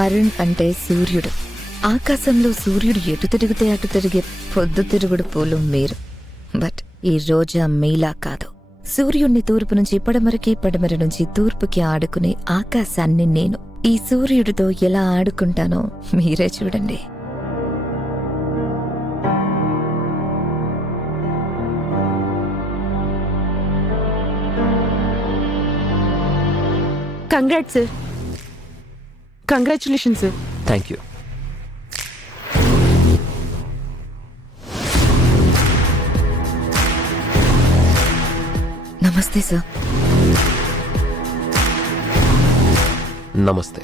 అరుణ్ అంటే సూర్యుడు. ఆకాశంలో సూర్యుడు ఎటు తిరిగితే అటు తిరిగే పొద్దుతిరుగుడు పూలు మీరు. బట్ ఈ రోజా మీలా కాదు. సూర్యుణ్ణి తూర్పు నుంచి పడమరకి, పడమర నుంచి తూర్పుకి ఆడుకునే ఆకాశాన్ని నేను. ఈ సూర్యుడితో ఎలా ఆడుకుంటానో మీరే చూడండి. Congrats sir. Congratulation sir. Thank you. నమస్తే సార్. నమస్తే.